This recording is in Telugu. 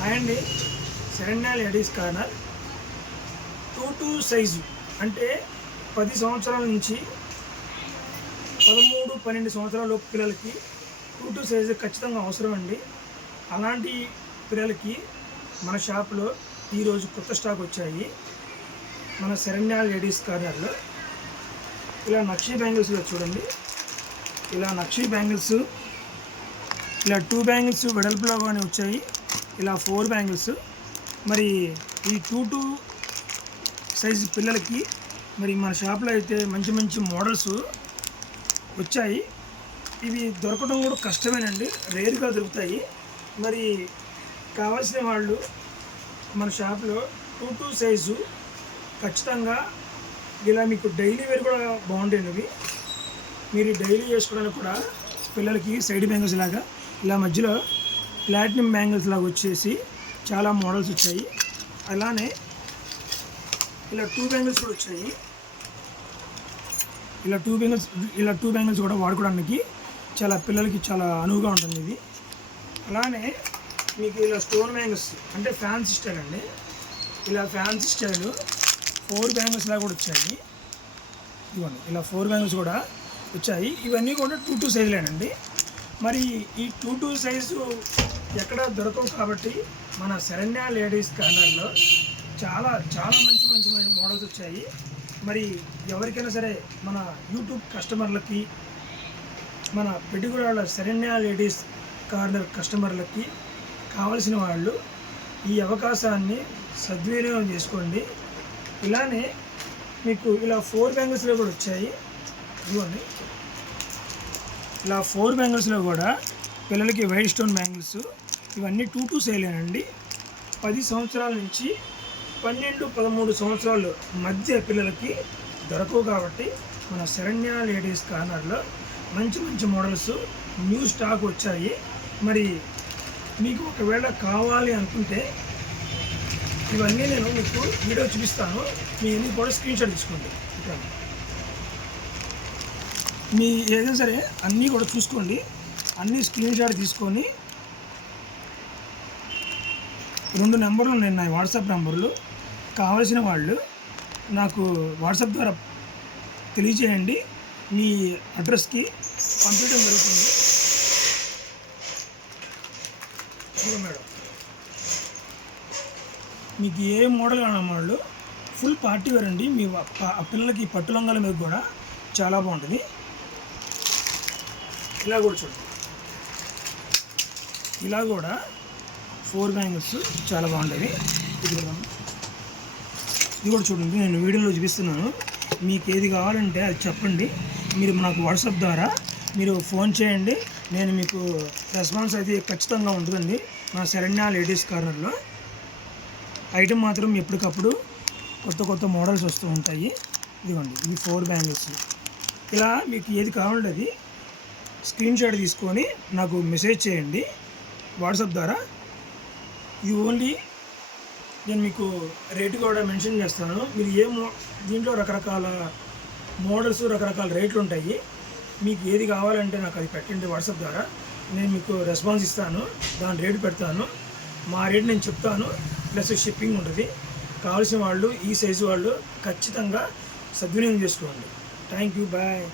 హాయ్ అండి. శరణ్య లేడీస్ కార్నర్ 2 సైజు అంటే 10 సంవత్సరాల నుంచి 13-12 సంవత్సరాల పిల్లలకి 2 సైజు ఖచ్చితంగా అవసరం అండి. అలాంటి పిల్లలకి మన షాప్లో ఈరోజు కొత్త స్టాక్ వచ్చాయి. మన శరణ్య లేడీస్ కార్నర్లో ఇలా నక్షీ బ్యాంగిల్స్లో చూడండి. ఇలా నక్షీ బ్యాంగిల్స్, ఇలా 2 బ్యాంగిల్స్ వెడల్పులో కానీ వచ్చాయి. ఇలా 4 బ్యాంగిల్స్. మరి ఈ 2 సైజు పిల్లలకి మరి మన షాప్లో అయితే మంచి మంచి మోడల్స్ వచ్చాయి. ఇవి దొరకడం కూడా కష్టమేనండి, రేర్గా దొరుకుతాయి. మరి కావాల్సిన వాళ్ళు మన షాప్లో 2 సైజు ఖచ్చితంగా ఇలా మీకు డైలీ వేర్ కూడా బాగుంటాయి. మీరు డైలీ చేసుకోవడానికి కూడా పిల్లలకి సైడ్ బ్యాంగిల్స్ లాగా ఇలా మధ్యలో ప్లాటినం బ్యాంగిల్స్ లాగా వచ్చేసి చాలా మోడల్స్ వచ్చాయి. అలానే ఇలా 2 బ్యాంగిల్స్ కూడా వచ్చాయి. ఇలా 2 బ్యాంగిల్స్ కూడా వాడుకోవడానికి చాలా పిల్లలకి చాలా అనువుగా ఉంటుంది ఇది. అలానే మీకు ఇలా స్టోన్ బ్యాంగిల్స్ అంటే ఫ్యాన్సీ స్టైల్ అండి. ఇలా ఫ్యాన్సీ స్టైల్ 4 బ్యాంగిల్స్ లాగా కూడా వచ్చాయి. ఇవన్నీ ఇలా 4 బ్యాంగిల్స్ కూడా వచ్చాయి. ఇవన్నీ కూడా 2 సైజులేనండి. మరి ఈ 2 సైజు ఎక్కడ దొరకవు కాబట్టి మన శరణ్య లేడీస్ కార్నర్లో చాలా చాలా మంచి మంచి మంచి మోడల్స్ వచ్చాయి. మరి ఎవరికైనా సరే మన యూట్యూబ్ కస్టమర్లకి, మన పెట్టుగూడ శరణ్య లేడీస్ కార్నర్ కస్టమర్లకి కావలసిన వాళ్ళు ఈ అవకాశాన్ని సద్వినియోగం చేసుకోండి. ఇలానే మీకు ఇలా 4 బ్యాంగిల్స్లో కూడా వచ్చాయి. ఇదిగోండి, ఇలా 4 బ్యాంగిల్స్లో కూడా పిల్లలకి వైట్ స్టోన్ బ్యాంగిల్స్. ఇవన్నీ 2 సైజులేనండి. 10 సంవత్సరాల నుంచి 12-13 సంవత్సరాల మధ్య పిల్లలకి దొరకవు కాబట్టి మన శరణ్య లేడీస్ కార్నర్లో మంచి మంచి మోడల్స్ న్యూ స్టాక్ వచ్చాయి. మరి మీకు ఒకవేళ కావాలి అనుకుంటే ఇవన్నీ నేను మీకు వీడియో చూపిస్తాను. మీ అన్ని కూడా స్క్రీన్ షాట్ తీసుకోండి. మీ ఏదైనా సరే అన్నీ కూడా చూసుకోండి. అన్నీ స్క్రీన్ షాట్ తీసుకొని 2 నెంబర్లు ఉన్నాయి నా వాట్సాప్ నెంబర్లు. కావాల్సిన వాళ్ళు నాకు వాట్సాప్ ద్వారా తెలియజేయండి. మీ అడ్రస్కి పంపించడం జరుగుతుంది. మేడం, మీకు ఏ మోడల్ కావాలి వాళ్ళు ఫుల్ పార్టీ వేర్ అండి. మీ పిల్లలకి పట్టు లంగాల మీద కూడా చాలా బాగుంటుంది. ఇలా కూడా చూడండి, ఇలా కూడా 4 బ్యాంగిల్స్ చాలా బాగుంటాయి. ఇది కూడా చూడండి, నేను వీడియోలో చూపిస్తున్నాను. మీకు ఏది కావాలంటే అది చెప్పండి. మీరు నాకు వాట్సాప్ ద్వారా మీరు ఫోన్ చేయండి. నేను మీకు రెస్పాన్స్ అయితే ఖచ్చితంగా ఉంటుందండి. నా శరణ్య లేడీస్ కార్నర్లో ఐటమ్ మాత్రం ఎప్పటికప్పుడు కొత్త కొత్త మోడల్స్ వస్తూ ఉంటాయి. ఇదిగోండి, ఇవి 4 బ్యాంగిల్స్. ఇలా మీకు ఏది కావాలంటే అది స్క్రీన్ షాట్ తీసుకొని నాకు మెసేజ్ చేయండి వాట్సాప్ ద్వారా. ఇది ఓన్లీ నేను మీకు రేటు కూడా మెన్షన్ చేస్తాను. మీరు దీంట్లో రకరకాల మోడల్స్, రకరకాల రేట్లు ఉంటాయి. మీకు ఏది కావాలంటే నాకు అది పెట్టండి వాట్సాప్ ద్వారా. నేను మీకు రెస్పాన్స్ ఇస్తాను, దాని రేటు పెడతాను. మా రేటు నేను చెప్తాను, ప్లస్ షిప్పింగ్ ఉంటుంది. కావాల్సిన వాళ్ళు ఈ సైజు వాళ్ళు ఖచ్చితంగా సద్వినియోగం చేసుకోండి. Thank you, bye.